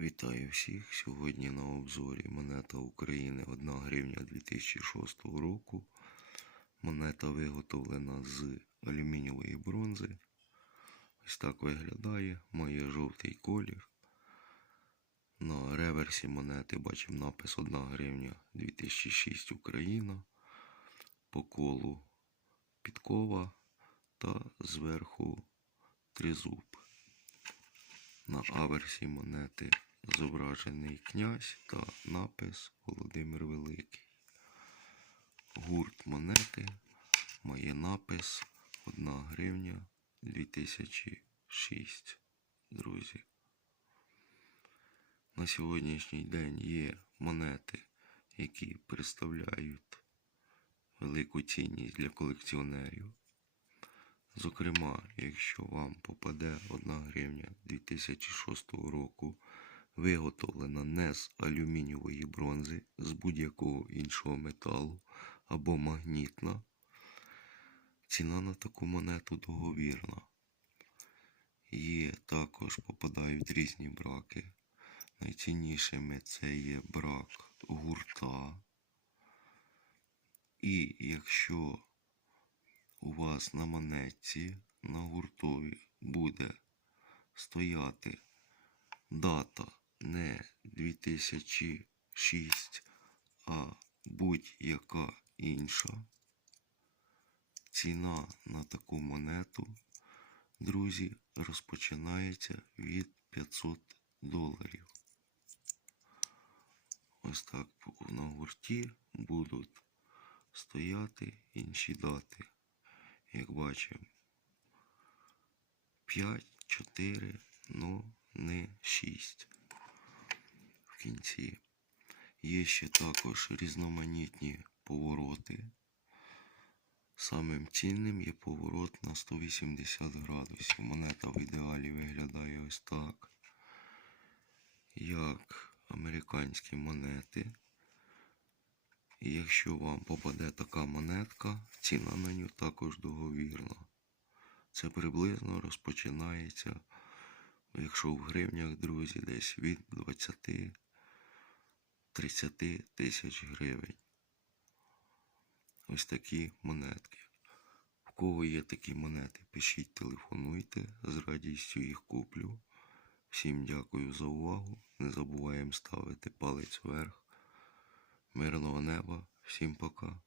Вітаю всіх! Сьогодні на обзорі монета України 1 гривня 2006 року. Монета виготовлена з алюмінієвої бронзи. Ось так виглядає, має жовтий колір. На реверсі монети бачимо напис 1 гривня 2006 Україна. По колу підкова та зверху тризуб. На аверсі монети зображений князь та напис Володимир Великий. Гурт монети має напис 1 гривня 2006. Друзі. На сьогоднішній день є монети, які представляють велику цінність для колекціонерів. Зокрема, якщо вам попаде 1 гривня 2006 року, виготовлена не з алюмінієвої бронзи, з будь-якого іншого металу або магнітна, ціна на таку монету договірна. Є також попадають різні браки. Найціннішими це є брак гурта. І якщо у вас на монетці на гуртові буде стояти дата не 2006, а будь-яка інша. Ціна на таку монету, друзі, розпочинається від 500 доларів. Ось так на гурті будуть стояти інші дати як бачимо, 5, 4, ну не 6 кінці. Є ще також різноманітні повороти. Самим цінним є поворот на 180 градусів. Монета в ідеалі виглядає ось так. Як американські монети. І якщо вам попаде така монетка, ціна на нього також договірна. Це приблизно розпочинається, якщо в гривнях, друзі, десь від 20-30 тисяч гривень. Ось такі монетки. В кого є такі монети, пишіть, телефонуйте, з радістю їх куплю. Всім дякую за увагу. Не забуваємо ставити палець вверх. Мирного неба, всім пока.